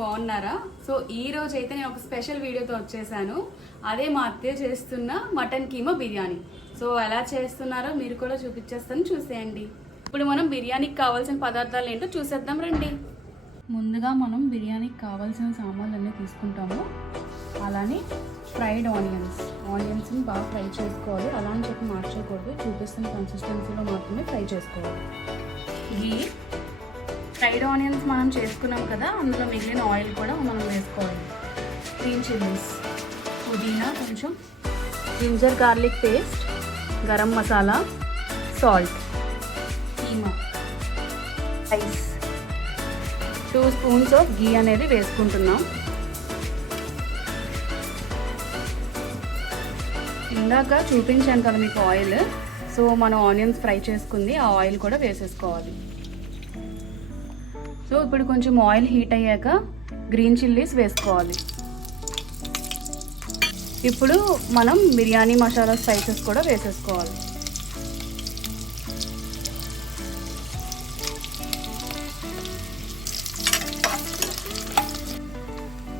బాగున్నారా? సో ఈ రోజు అయితే నేను ఒక స్పెషల్ వీడియోతో వచ్చేసాను. అదే మా అత్తయ్య చేస్తున్న మటన్ కీమా బిర్యానీ. సో ఎలా చేస్తున్నారో మీరు కూడా చూపించేస్తాను. చూసేయండి. ఇప్పుడు మనం బిర్యానీకి కావాల్సిన పదార్థాలు ఏంటో చూసేద్దాం రండి. ముందుగా మనం బిర్యానీకి కావాల్సిన సామాన్లు అన్నీ తీసుకుంటాము. అలానే ఫ్రైడ్ ఆనియన్స్. ఆనియన్స్ని బాగా ఫ్రై చేసుకోవాలి. అలా అని చెప్పి మార్చకూడదు. చూపిస్తున్న కన్సిస్టెన్సీలో మాత్రమే ఫ్రై చేసుకోవాలి. గీ ఫ్రైడ్ ఆనియన్స్ మనం చేసుకున్నాం కదా అందులో మిగిలిన ఆయిల్ కూడా మనం వేసుకోవాలి. గ్రీన్ చిల్లీస్ పుదీనా కొంచెం ginger garlic paste garam masala salt keema rice two spoons of ghee అనేది వేసుకుంటున్నాం. ఇందాక చూపించాను కదా మీకు ఆయిల్. సో మనం ఆనియన్స్ ఫ్రై చేసుకుంది ఆ ఆయిల్ కూడా వేసేసుకోవాలి. సో ఇప్పుడు కొంచెం ఆయిల్ హీట్ అయ్యాక గ్రీన్ చిల్లీస్ వేసుకోవాలి. ఇప్పుడు మనం బిర్యానీ మసాలా స్పైసెస్ కూడా వేసేసుకోవాలి.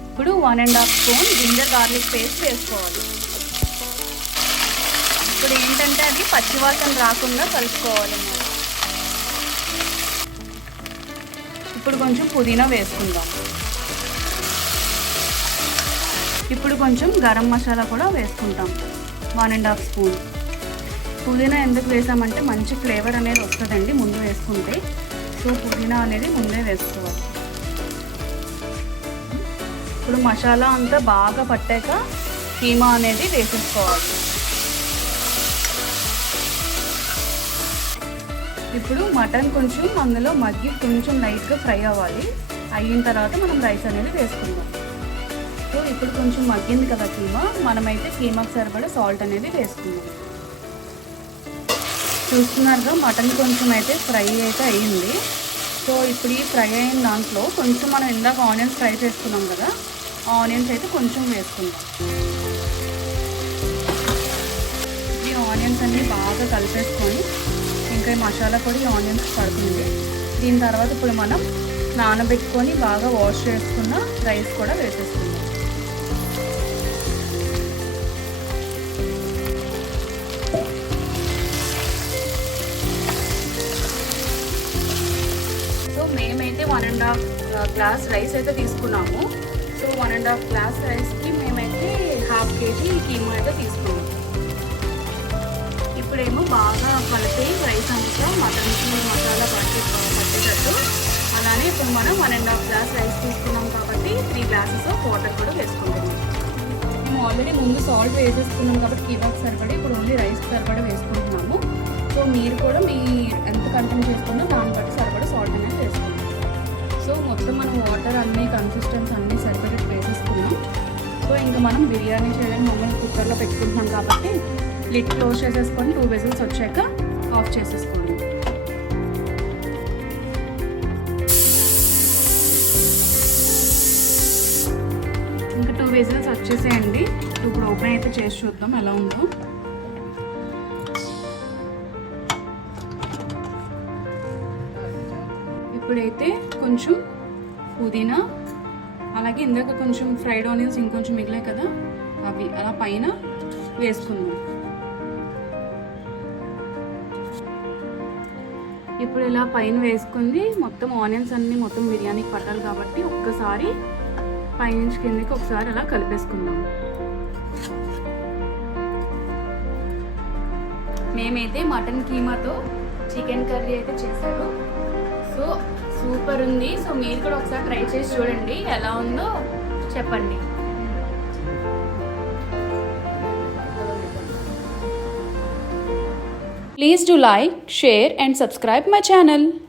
ఇప్పుడు one and half spoon ginger garlic paste వేసుకోవాలి. ఇప్పుడు ఏంటంటే అది పచ్చివాసన రాకుండా కలుపుకోవాలి ఇప్పుడు కొంచెం పుదీనా వేసుకుందాం. ఇప్పుడు కొంచెం గరం మసాలా కూడా వేసుకుంటాం. వన్ అండ్ హాఫ్ స్పూన్ పుదీనా ఎందుకు వేసామంటే మంచి ఫ్లేవర్ అనేది వస్తుందండి ముందు వేసుకుంటే. సో పుదీనా అనేది ముందే వేసుకోవాలి. ఇప్పుడు మసాలా అంతా బాగా పట్టాక కీమా అనేది వేసేసుకోవాలి. ఇప్పుడు మటన్ కొంచెం అందులో మగ్గి కొంచెం లైట్గా ఫ్రై అవ్వాలి. అయిన తర్వాత మనం రైస్ అనేది వేసుకుందాం. సో ఇప్పుడు కొంచెం మగ్గింది కదా కీమా మనమైతే కీమాకి సరిపడా సాల్ట్ అనేది వేసుకుందాం. చూస్తున్నారుగా మటన్ కొంచెం అయితే ఫ్రై అయితే అయ్యింది. సో ఇప్పుడు ఈ ఫ్రై అయిన దాంట్లో కొంచెం మనం ఇందాక ఆనియన్స్ ఫ్రై చేసుకున్నాం కదా ఆనియన్స్ అయితే కొంచెం వేసుకుందాం. ఈ ఆనియన్స్ అన్నీ బాగా కలిపేసుకొని ఇంకా ఈ మసాలా కూడా ఈ ఆనియన్స్ పడుతుంది. దీని తర్వాత ఇప్పుడు మనం నానబెట్టుకొని బాగా వాష్ చేసుకున్న రైస్ కూడా వేసేసుకుందాం. సో మేమైతే one and half glass rice అయితే తీసుకున్నాము. So one and half glass రైస్కి మేమైతే హాఫ్ కేజీ కీమా అయితే తీసుకున్నాము. ఇప్పుడేమో బాగా కలిపి రైస్ అంతా మటన్కి మసాలా పట్టి పట్టేటట్టు. అలానే ఇప్పుడు మనం one and half glass rice తీసుకున్నాం కాబట్టి త్రీ గ్లాసెస్ ఆఫ్ వాటర్ కూడా వేసుకుంటున్నాం. మేము ఆల్రెడీ ముందు సాల్ట్ వేసేసుకున్నాం కాబట్టి కీబాక్ సరిపడి ఇప్పుడు ఓన్లీ రైస్ సరిపడ వేసుకుంటున్నాము. సో మీరు కూడా మీ ఎంత కంటెంట్ చేసుకున్నా దాన్ని బట్టి సరిపడ సాల్ట్ అనేది వేసుకుంటాం సో మొత్తం మనం వాటర్ అన్నీ కన్సిస్టెన్స్ అన్నీ సరిపడేట్టు వేసేసుకున్నాం. సో ఇంకా మనం బిర్యానీ చేయడానికి మమ్మల్ని కుక్కర్లో పెట్టుకుంటున్నాం కాబట్టి లిట్ క్లోజ్ చేసేసుకొని టూ విజిల్స్ వచ్చాక ఆఫ్ చేసేసుకోండి. ఇంకా టూ విజిల్స్ వచ్చేసేయండి. ఇప్పుడు ఓపెన్ అయితే చేసి చూద్దాం ఎలా ఉందో. ఇప్పుడైతే కొంచెం పుదీనా అలాగే ఇందాక కొంచెం ఫ్రైడ్ ఆనియన్స్ ఇంకొంచెం మిగిలాయి కదా అవి అలా పైన వేసుకుందాం. ఇప్పుడు ఇలా పైన వేసుకుంది. మొత్తం ఆనియన్స్ అన్నీ మొత్తం బిర్యానీకి పట్టాలి కాబట్టి ఒక్కసారి పైనుంచి కిందకి ఒకసారి అలా కలిపేసుకుందాం. మేమైతే మటన్ కీమాతో చికెన్ కర్రీ అయితే చేశారు సో సూపర్ ఉంది. సో మీరు కూడా ఒకసారి ట్రై చేసి చూడండి. ఎలా ఉందో చెప్పండి. Please do like, share and subscribe my channel.